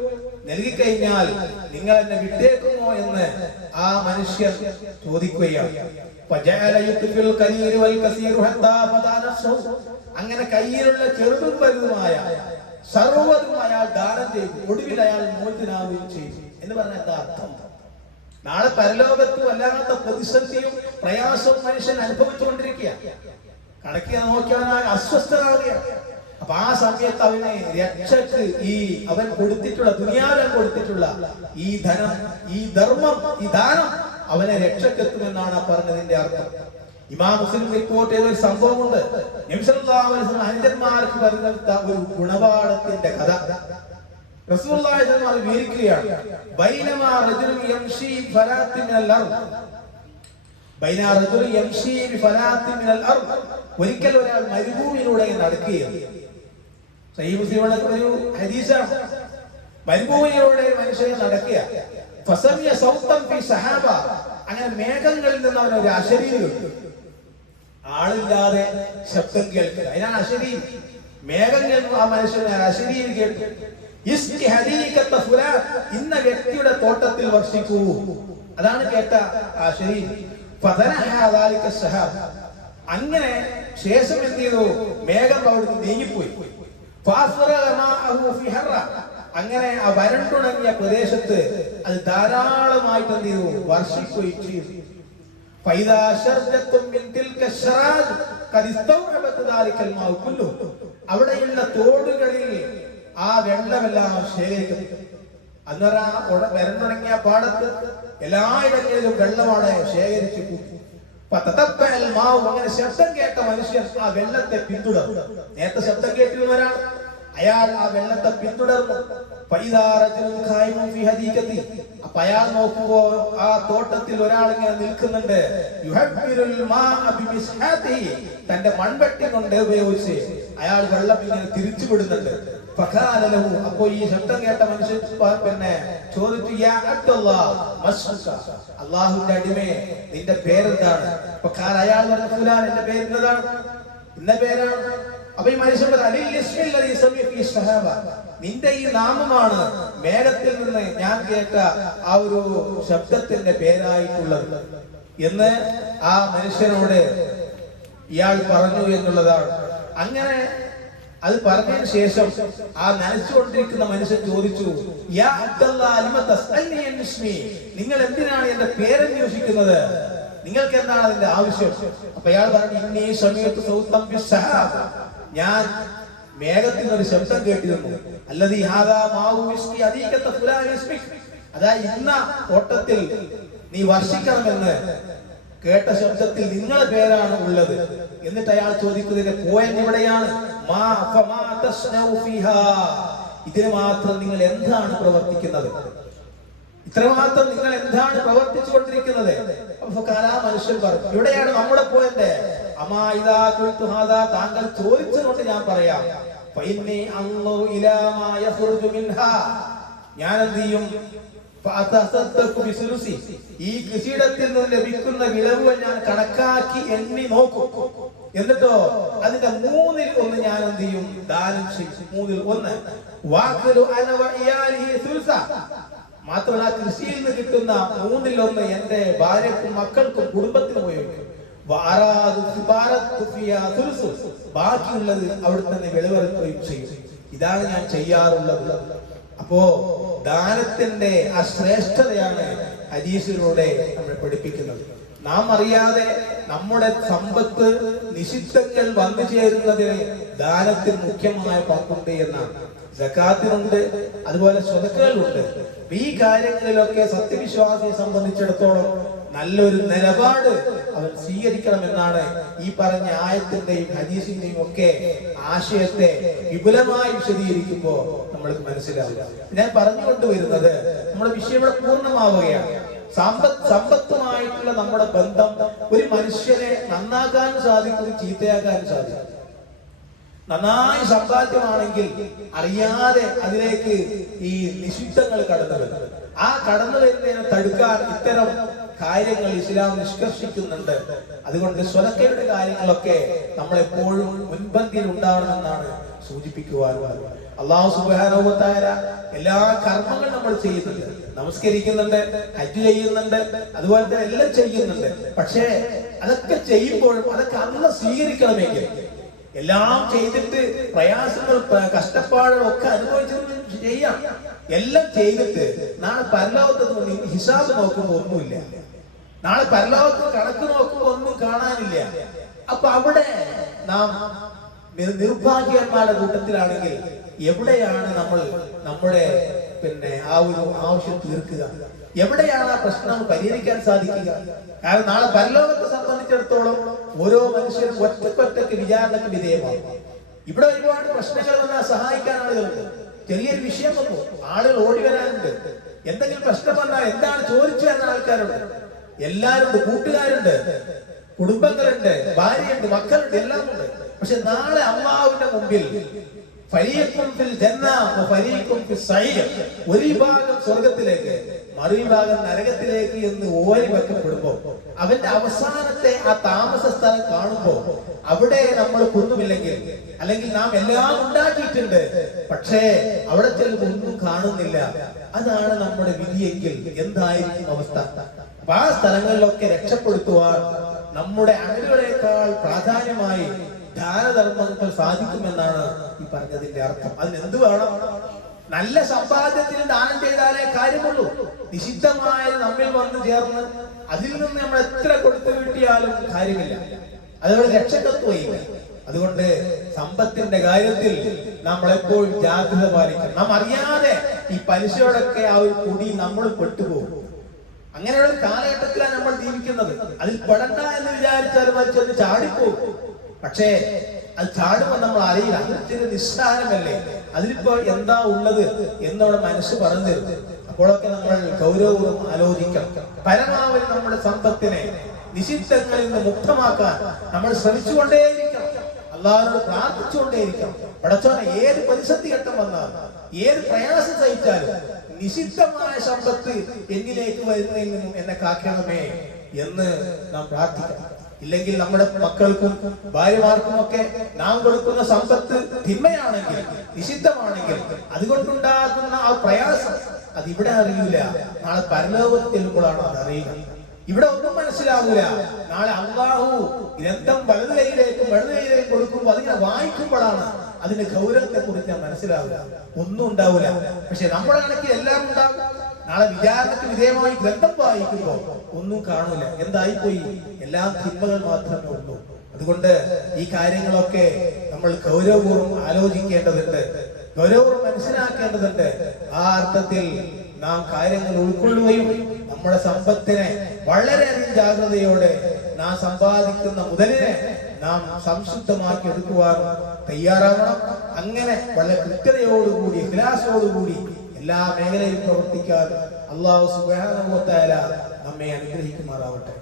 നൽകിക്കഴിഞ്ഞാൽ നിങ്ങൾ എന്നെ വിട്ടേക്കുമോ എന്ന് ആ മനുഷ്യൻ ചോദിക്കുകയാണ്. അങ്ങനെ കയ്യിലുള്ള ചെറുതും വലുതുമായ സർവ്വതും അയാൾ ദാനം ചെയ്തു. ഒടുവിൽ അയാൾ മോചനാവുകയും ചെയ്തു എന്ന് പറഞ്ഞ എന്താ അർത്ഥം? നാളെ പരലോകത്ത് വല്ലാത്ത പ്രതിസന്ധിയും പ്രയാസവും മനുഷ്യൻ അനുഭവിച്ചുകൊണ്ടിരിക്കുക. കണക്കിനെ നോക്കിയവനായി അസ്വസ്ഥനാവുകയാണ്. അപ്പൊ ആ സമയത്ത് അവനെ രക്ഷക്ക് അവൻ കൊടുത്തിട്ടുള്ള ദുനിയാവിൽ കൊടുത്തിട്ടുള്ള ഈ ധനം, ഈ ധർമ്മം, ഈ ദാനം അവനെ രക്ഷക്കെത്തുമെന്നാണ് പറഞ്ഞതിന്റെ അർത്ഥം. ഇമാം മുസ്ലിം റിപ്പോർട്ട് ചെയ്ത ഒരു സംഭവമുണ്ട്. നബി സല്ലല്ലാഹു അലൈഹി വസല്ലം അനുജന്മാർക്ക് പറഞ്ഞ ഒരു ഗുണപാഠത്തിന്റെ കഥ റസൂലുള്ളാഹി സ്വല്ലല്ലാഹു അലൈഹി വസല്ലം വിവരിക്കുകയാണ്. ബൈനമാ റജുലുൻ യംശി ഫലാത്തി മിനൽ അർദ്. ബൈന റജുലുൻ യംശി ഫലാത്തി മിനൽ അർദ്. ഒരിക്കൽ ഒരാൾ മരുഭൂമിയിലൂടെ നടക്കുകയാണ്. സഹീഹ് മുസ്ലിമിലെ ഒരു ഹദീസാണ്. മരുഭൂമിയിലൂടെ മനുഷ്യൻ നടക്കുക. ഫസമിയ സൗതൻ ഫി സഹാബ. അങ്ങനെ മേഘങ്ങളിൽ നിന്ന് അവൻ ഒരു അശരീരി കിട്ടും. ആളില്ലാതെ ശബ്ദം കേൾക്കുക, അതിനാണ് അശരീരി. മേഘം കേൾക്കും, ആ മനുഷ്യന് അശരീരി കേട്ടു. ഇന്ന വ്യക്തിയുടെ തോട്ടത്തിൽ വർഷിക്കൂ, അതാണ് കേട്ട അശരീരി. അങ്ങനെ ശേഷം എന്ത് ചെയ്തു? മേഘം അവിടുന്ന് നീങ്ങിപ്പോയി. അങ്ങനെ ആ വരണ്ടുണങ്ങിയ പ്രദേശത്ത് അത് ധാരാളമായിട്ട് എന്ത് ചെയ്തു? വർഷിക്കുകയും ചെയ്തു. അവിടെയുള്ള തോടുകളിൽ ആ വെള്ളമെല്ലാം ശേഖരിക്കും. അന്നേരം വരണ്ടുണങ്ങിയ പാടത്ത് എല്ലായിടങ്ങളിലും വെള്ളമാണ് ശേഖരിച്ചു കൂട്ടി. അങ്ങനെ ശബ്ദം കേട്ട മനുഷ്യൻ ആ വെള്ളത്തെ പിന്തുടർന്നു. നേരത്തെ ശബ്ദം കേട്ടിരുന്നവരാണ്, അയാൾ ആ വെള്ളത്തെ പിന്തുടർന്നു. അപ്പൊ അയാൾ നോക്കുമ്പോ ആ തോട്ടത്തിൽ ഒരാൾ ഇങ്ങനെ നിൽക്കുന്നുണ്ട്. തന്റെ മൺവെട്ടി കൊണ്ട് ഉപയോഗിച്ച് അയാൾ വെള്ളം ഇങ്ങനെ തിരിച്ചു വിടുന്നുണ്ട്. അപ്പോ ഈ ശബ്ദം കേട്ട മനുഷ്യൻ പിന്നെ ചോദിച്ചു, അള്ളാഹുവിന്റെ അടിമേ, നിന്റെ പേരെന്താണ്? അപ്പൊ അയാൾ പറഞ്ഞു, എന്റെ പേരെന്താണ്? ഇന്ന പേരാണ്. അപ്പൊ ഈ മനുഷ്യൻ നിന്റെ ഈ നാമമാണ് മേഘത്തിൽ നിന്ന് ഞാൻ കേട്ട ആ ഒരു ശബ്ദത്തിന്റെ പേരായിട്ടുള്ളത് എന്ന് ആ മനുഷ്യനോട് ഇയാൾ പറഞ്ഞു എന്നുള്ളതാണ്. അങ്ങനെ അത് പറഞ്ഞതിന് ശേഷം ആ നനച്ചുകൊണ്ടിരിക്കുന്ന മനുഷ്യൻ ചോദിച്ചു, നിങ്ങൾ എന്തിനാണ് എന്റെ പേരന്വേഷിക്കുന്നത്? നിങ്ങൾക്ക് എന്താണ് അതിന്റെ ആവശ്യം? അപ്പൊ അയാൾ പറഞ്ഞു, ഈ സമയത്ത് ഞാൻ മേഘത്തിൽ നിന്ന് ഒരു ശബ്ദം കേട്ടിരുന്നു. അല്ലതി അതാ ഇന്ന തോട്ടത്തിൽ നീ വർഷിക്കണമെന്ന് കേട്ട ശബ്ദത്തിൽ നിങ്ങളുടെ പേരാണ് ഉള്ളത്. എന്നിട്ട് അയാൾ ചോദിക്കുന്നതിന്റെ പോയിന്റ് എവിടെയാണ്? ഇതിന് മാത്രം നിങ്ങൾ എന്താണ് പ്രവർത്തിക്കുന്നത്? ഇത്രമാത്രം നിങ്ങൾ എന്താണ് പ്രവർത്തിച്ചു കൊണ്ടിരിക്കുന്നത്? മനുഷ്യൻ പറഞ്ഞു, ഇവിടെയാണ് നമ്മുടെ പോയിന്റ്. താങ്കൾ ചോദിച്ചതുകൊണ്ട് ഞാൻ പറയാം. ഞാൻ എന്ത് ചെയ്യും? ഈ കൃഷിയിടത്തിൽ നിന്ന് ലഭിക്കുന്ന വിളവുകൾ ഞാൻ കണക്കാക്കി എണ്ണി നോക്കും. എന്നിട്ടോ അതിന്റെ 1/3 ഞാൻ എന്ത് ചെയ്യും? ദാനം ചെയ്യും. 1/3 മാത്രമല്ല, കൃഷിയിൽ നിന്ന് കിട്ടുന്ന 1/3 എന്റെ ഭാര്യക്കും മക്കൾക്കും കുടുംബത്തിനും ഉപയോഗിക്കും. ബാക്കിയുള്ളത് അവിടെ തന്നെ വെളിവെറുക്കുകയും ചെയ്യും. ഇതാണ് ഞാൻ ചെയ്യാറുള്ളത്. അപ്പോ ദാനത്തിന്റെ ആ ശ്രേഷ്ഠതയാണ് ഹദീസിലൂടെ നമ്മൾ പഠിപ്പിക്കുന്നത്. നാം അറിയാതെ നമ്മുടെ സമ്പത്ത് നിഷിദ്ധങ്ങൾ വന്നു ചേരുന്നതിന് ദാനത്തിന് മുഖ്യമായ പങ്കുണ്ട് എന്നാണ്. സകാത്തിനുണ്ട്, അതുപോലെ സ്വതക്കകളുണ്ട്. ഈ കാര്യങ്ങളിലൊക്കെ സത്യവിശ്വാസിയെ സംബന്ധിച്ചിടത്തോളം നല്ലൊരു നിലപാട് അവൻ സ്വീകരിക്കണമെന്നാണ് ഈ പറഞ്ഞ ആയത്തിന്റെയും ഹദീസിന്റെയും ഒക്കെ ആശയത്തെ വിപുലമായി വിശദീകരിക്കുമ്പോൾ നമ്മൾക്ക് മനസ്സിലാവുക. ഞാൻ പറഞ്ഞുകൊണ്ടുവരുന്നത്, നമ്മുടെ വിഷയം ഇവിടെ പൂർണ്ണമാവുകയാണ്. സമ്പത്തുമായിട്ടുള്ള നമ്മുടെ ബന്ധം ഒരു മനുഷ്യനെ നന്നാക്കാനും സാധിക്കും, ചീത്തയാക്കാനും സാധിക്കും. നന്നായി സമ്പാദ്യമാണെങ്കിൽ അറിയാതെ അതിലേക്ക് ഈ നിഷിദ്ധങ്ങൾ കടന്നു വരും. ആ കടന്നു വരുന്നതിനെ തടുക്കാൻ ഇത്തരം കാര്യങ്ങൾ ഇസ്ലാം നിഷ്കർഷിക്കുന്നുണ്ട്. അതുകൊണ്ട് സ്വതക്കയുടെ കാര്യങ്ങളൊക്കെ നമ്മൾ എപ്പോഴും മുൻപന്തിയിൽ ഉണ്ടാവണമെന്നാണ് സൂചിപ്പിക്കുവാനുള്ളത്. അല്ലാഹു സുബ്ഹാനഹു വ തആല എല്ലാ കർമ്മങ്ങളും നമ്മൾ ചെയ്യുന്നുണ്ട്, നമസ്കരിക്കുന്നുണ്ട്, ഹജ്ജ് ചെയ്യുന്നുണ്ട്, അതുപോലെ തന്നെ എല്ലാം ചെയ്യുന്നുണ്ട്. പക്ഷേ അതൊക്കെ ചെയ്യുമ്പോഴും അതൊക്കെ അല്ലാഹു സ്വീകരിക്കണമെങ്കിൽ എല്ലാം ചെയ്തിട്ട് പ്രയാസങ്ങൾ കഷ്ടപ്പാടുകൾ ഒക്കെ അനുഭവിച്ചു ചെയ്യാം. എല്ലാം ചെയ്തിട്ട് നാളെ പരലോകത്ത് ഹിസാബ് നോക്കുമ്പോൾ ഒന്നുമില്ല, നാളെ പരലോകത്ത് കണക്ക് നോക്കുമ്പോൾ ഒന്നും കാണാനില്ല. അപ്പൊ അവിടെ നാം നിർഭാഗ്യന്മാരുടെ കൂട്ടത്തിലാണെങ്കിൽ എവിടെയാണ് നമ്മൾ നമ്മുടെ ആ ഒരു ആവശ്യം തീർക്കുക? എവിടെയാണ് ആ പ്രശ്നം പരിഹരിക്കാൻ സാധിക്കുക? കാരണം നാളെ പരലോകത്തെ സംബന്ധിച്ചിടത്തോളം ഓരോ മനുഷ്യരും ഒറ്റക്കൊറ്റക്ക് വിചാരണക്ക് വിധേയമാകും. ഇവിടെ ഒരുപാട് പ്രശ്നങ്ങൾ വന്നാൽ സഹായിക്കാൻ ആളുകളുണ്ട്. ചെറിയൊരു വിഷയം വന്നു, ആളുകൾ ഓടി വരാനുണ്ട്. എന്തെങ്കിലും പ്രശ്നം വന്നാൽ എന്താണ് ചോദിച്ചു എന്ന ആൾക്കാരുണ്ട്, എല്ലാരും ഉണ്ട്, കൂട്ടുകാരുണ്ട്, കുടുംബങ്ങളുണ്ട്, ഭാര്യയുണ്ട്, മക്കളുണ്ട്, എല്ലാം ഉണ്ട്. പക്ഷെ നാളെ അല്ലാഹുവിന്റെ മുമ്പിൽ ഒരു വിഭാഗം സ്വർഗത്തിലേക്ക്, മറുവിഭാഗം നരകത്തിലേക്ക് എന്ന് ഓരി വെക്കപ്പെടുമ്പോ അവന്റെ അവസാനത്തെ ആ താമസ സ്ഥലം കാണുമ്പോ അവിടെ നമ്മൾ കൊന്നുമില്ലെങ്കിൽ, അല്ലെങ്കിൽ നാം എല്ലാം ഉണ്ടാക്കിയിട്ടുണ്ട്, പക്ഷേ അവിടെ ചിലപ്പോൾ ഒന്നും കാണുന്നില്ല, അതാണ് നമ്മുടെ വിധിയെങ്കിൽ എന്തായിരിക്കും അവസ്ഥ? അപ്പൊ ആ സ്ഥലങ്ങളിലൊക്കെ രക്ഷപ്പെടുത്തുവാൻ നമ്മുടെ അമലുകളേക്കാൾ പ്രാധാന്യമായി ദാനധർമ്മങ്ങൾ സാധിക്കുമെന്നാണ് ഈ പറഞ്ഞതിന്റെ അർത്ഥം. അതിനെന്ത് വേണം? നല്ല സമ്പാദ്യത്തിന് ദാനം ചെയ്താലേ കാര്യമുള്ളൂ. നിഷിദ്ധമായ നമ്മിൽ വന്നു ചേർന്ന് അതിൽ നിന്ന് നമ്മൾ എത്ര കൊടുത്തു കിട്ടിയാലും കാര്യമില്ല, അതുപോലെ രക്ഷകത്വമില്ല. അതുകൊണ്ട് സമ്പത്തിന്റെ കാര്യത്തിൽ നമ്മൾ എപ്പോഴും ജാഗ്രത പാലിക്കണം. നാം അറിയാതെ ഈ പലിശയോടൊക്കെ ആ ഒരു കുടി നമ്മൾ പെട്ടുപോകും. അങ്ങനെയുള്ള ഒരു കാലഘട്ടത്തിലാണ് നമ്മൾ ജീവിക്കുന്നത്. അതിൽ പെടണ്ട എന്ന് വിചാരിച്ചാലും അത് ചെന്ന് ചാടിപ്പോകും. പക്ഷേ അത് ചാടുമ്പോൾ നമ്മൾ അറിയില്ല, അതിന് നിസ്സാരമല്ലേ, അതിലിപ്പോ എന്താ ഉള്ളത് എന്നവിടെ മനസ്സ് പറഞ്ഞു തരും. അപ്പോഴൊക്കെ നമ്മൾ ഗൗരവവും ആലോചിക്കണം. പരമാവധി നമ്മുടെ സമ്പത്തിനെ നിഷിദ്ധങ്ങളിൽ നിന്ന് മുക്തമാക്കാൻ നമ്മൾ ശ്രമിച്ചുകൊണ്ടേയിരിക്കണം. അല്ലാഹുവോട് പ്രാർത്ഥിച്ചുകൊണ്ടേയിരിക്കണം. പടച്ചോനെ, ഏത് പ്രതിസന്ധി ഘട്ടം വന്നാലും ഏത് പ്രയാസം സഹിച്ചാലും നിഷിദ്ധമായ സമ്പത്ത് എന്നിലേക്ക് വരുന്നതിൽ നിന്നും എന്നെ കാക്കണമേ എന്ന് നാം പ്രാർത്ഥിക്കണം. ഇല്ലെങ്കിൽ നമ്മുടെ മക്കൾക്കും ഭാര്യമാർക്കും ഒക്കെ നാം കൊടുക്കുന്ന സമ്പത്ത് തിന്മയാണെങ്കിൽ, നിഷിദ്ധമാണെങ്കിൽ, അതുകൊണ്ടുണ്ടാകുന്ന ആ പ്രയാസം അതിവിടെ അറിയില്ല, നാളെ പരലോകത്ത് ചെല്ലുമ്പോഴാണ് അത് അറിയുക. ഇവിടെ ഒന്നും മനസ്സിലാവൂല. നാളെ അല്ലാഹു ഗ്രന്ഥം വലതു കൈയിലേക്കും ഇടതു കൈയിലേക്കും കൊടുക്കുമ്പോൾ അതിങ്ങനെ വായിക്കുമ്പോഴാണ് അതിന്റെ ഗൗരവത്തെ കുറിച്ച് ഞാൻ മനസ്സിലാവുക. ഒന്നും ഉണ്ടാവില്ല. പക്ഷെ നമ്മുടെ കണക്ക് എല്ലാം ഉണ്ടാകും. നാളെ വിചാരണക്ക് വിധേയമായി ഗ്രന്ഥം വായിക്കുമ്പോ ഒന്നും കാണൂല. എന്തായിപ്പോയി? എല്ലാം തിന്മകൾ മാത്രമേ ഉള്ളൂ. അതുകൊണ്ട് ഈ കാര്യങ്ങളൊക്കെ നമ്മൾ ഗൗരവപൂർവ്വം ആലോചിക്കേണ്ടതുണ്ട്, ഗൗരവപൂർവ്വം മനസ്സിലാക്കേണ്ടതുണ്ട്. ആ അർത്ഥത്തിൽ നാം കാര്യങ്ങൾ ഉൾക്കൊള്ളുകയും നമ്മുടെ സമ്പത്തിനെ വളരെയധികം ജാഗ്രതയോടെ നാം സമ്പാദിക്കുന്ന മുതലിനെ നാം സംശുദ്ധമാക്കി എടുക്കുവാനും തയ്യാറാവണം. അങ്ങനെ വളരെ കൃത്യതയോടുകൂടി, ഇഖ്ലാസോടുകൂടി എല്ലാ മേഖലയിലും പ്രവർത്തിക്കാൻ അല്ലാഹു സുബ്ഹാനഹു വ തആല നമ്മെ അനുഗ്രഹിക്കുമാറാവട്ടെ.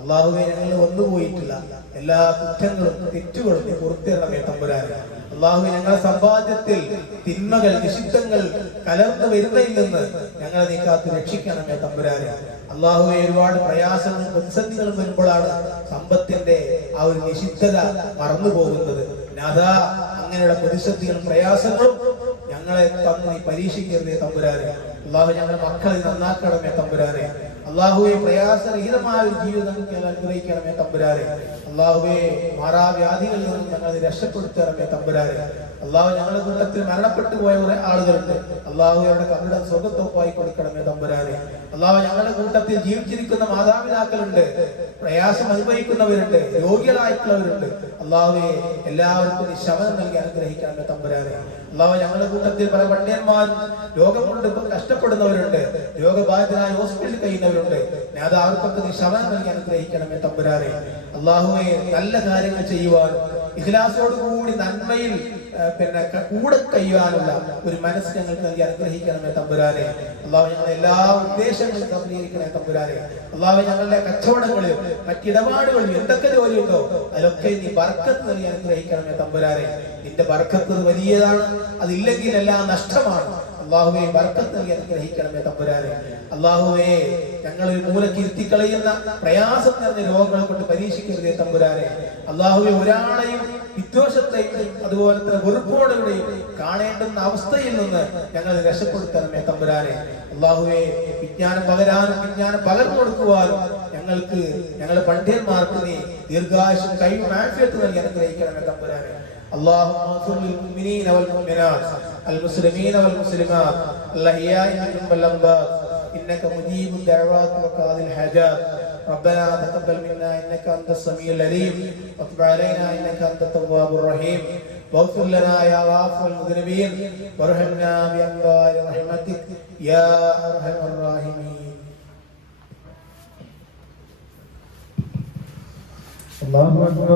അല്ലാഹുവേ, ഞങ്ങൾ വന്നുപോയിട്ടില്ല എല്ലാ കുറ്റങ്ങളും തെറ്റുകളും പുറത്തിറങ്ങേ തമ്പുരാനെ. അല്ലാഹുവേ, ഞങ്ങളുടെ സമ്പാദ്യത്തിൽ തിന്മകൾ, നിഷിദ്ധങ്ങൾ കലർന്നു വരുന്നതിൽ നിന്ന് ഞങ്ങളെ നീ കാത്ത് രക്ഷിക്കണമേ തമ്പുരാനെ. അല്ലാഹുവേ, ഒരുപാട് പ്രയാസങ്ങളും പ്രതിസന്ധികളും വരുമ്പോഴാണ് സമ്പത്തിന്റെ ആ ഒരു നിഷിദ്ധത മറന്നു പോകുന്നത്. നാഥാ, അങ്ങനെയുള്ള പ്രതിസന്ധികളും പ്രയാസങ്ങളും ഞങ്ങളെ തന്ന് നീ പരീക്ഷിക്കരുതേ തമ്പുരാനെ. അല്ലാഹു, ഞങ്ങളുടെ മക്കളെ നന്നാക്കണമേ തമ്പുരാനെ. അല്ലാഹുവേ, പ്രയാസരഹിതമായ ഒരു ജീവിതം അനുഗ്രഹിക്കണമേ തമ്പുരാനെ. അല്ലാഹുവേ, മാറാവ്യാധികളിൽ നിന്നും ഞങ്ങളെ രക്ഷപ്പെടുത്തണമേ തമ്പുരാനെ. അല്ലാഹു, ഞങ്ങളുടെ കൂട്ടത്തിൽ മരണപ്പെട്ടു പോയ കുറെ ആളുകളുണ്ട്. അല്ലാഹു, അവരുടെ കബറിടം സ്വർഗ്ഗത്തോപ്പായി കൊടുക്കണമേ തമ്പുരാനെ. അല്ലാഹു, ഞങ്ങളുടെ കൂട്ടത്തിൽ ജീവിച്ചിരിക്കുന്ന മാതാപിതാക്കളുണ്ട്, പ്രയാസം അനുഭവിക്കുന്നവരുണ്ട്, രോഗികളായിട്ടുള്ളവരുണ്ട്. അല്ലാഹുവേ, എല്ലാവർക്കും നീ ശമനം നൽകി അനുഗ്രഹിക്കണമേ തമ്പുരാനെ. അല്ലാഹു, ഞങ്ങളുടെ കൂട്ടത്തിൽ പല പണ്ഡിതന്മാരും രോഗം കൊണ്ട് കഷ്ടപ്പെടുന്നവരുണ്ട്, രോഗബാധിതരായ ഹോസ്പിറ്റലിൽ കഴിയുന്നവരുണ്ട്. അത് അവർക്കൊക്കെ നീ ശമനം നൽകി അനുഗ്രഹിക്കണമേ തമ്പുരാനെ. അല്ലാഹുവേ, നല്ല കാര്യങ്ങൾ ചെയ്യുവാനും ഇഖ്ലാസോടുകൂടി നന്മയിൽ കൂടെ കഴിയാനുള്ള ഒരു മനസ്സ് ഞങ്ങൾക്ക് നൽകി അനുഗ്രഹിക്കണമേ തമ്പുരാനെ. അല്ലാഹു, ഞങ്ങളുടെ എല്ലാ ഉദ്ദേശങ്ങളും സഫലീകരിക്കണേ തമ്പുരാനെ. അല്ലാഹു, ഞങ്ങളുടെ കച്ചവടങ്ങളിലും മറ്റിടപാടുകളിലും എന്തൊക്കെ ജോലിയുണ്ടോ അതിലൊക്കെ നീ ബർക്കത്ത് നൽകി അനുഗ്രഹിക്കണമേ തമ്പുരാനെ. നിന്റെ ബർക്കത്ത് വലിയതാണ്, അതില്ലെങ്കിൽ എല്ലാം നഷ്ടമാണ്. അല്ലാഹുവേ, ബർക്കത്ത് നൽകി അനുഗ്രഹിക്കണമേ തമ്പുരാനെ. അല്ലാഹുവേ, ഞങ്ങൾ ഒരു മൂലക്ക് ഇരുത്തിക്കളയുന്ന പ്രയാസം നിറഞ്ഞ രോഗങ്ങളെ കൊണ്ട് പരീക്ഷിക്കരുതേ തമ്പുരാനെ. അല്ലാഹുവേ, ഒരാളെയും വിദ്വേഷത്തെയും അതുപോലെ തന്നെ വെറുപ്പോടുകൂടെയും കാണേണ്ടുന്ന അവസ്ഥയിൽ നിന്ന് ഞങ്ങൾ രക്ഷപ്പെടുത്തണമേ തമ്പുരാനെ. അല്ലാഹുവേ, വിജ്ഞാനം പകരാനും വിജ്ഞാനം പകർന്നു കൊടുക്കുവാനും ഞങ്ങൾക്ക്, ഞങ്ങളുടെ പണ്ഡിതന്മാർക്ക് നീ ദീർഘായുസ്സും കഴിവും ആഫിയത്തും നൽകി അനുഗ്രഹിക്കണമേ തമ്പുരാനെ. اللهم اغفر للمؤمنين والمؤمنات المسلمين والمسلمات الأحياء منهم والأموات إنك مجيب الدعوات وقاضي الحاجات. ربنا تقبل منا إنك أنت السميع العليم وتب علينا إنك أنت التواب الرحيم واغفر لنا يا غافر المذنبين وارحمنا بأنوار رحمتك يا أرحم الراحمين. الله أكبر.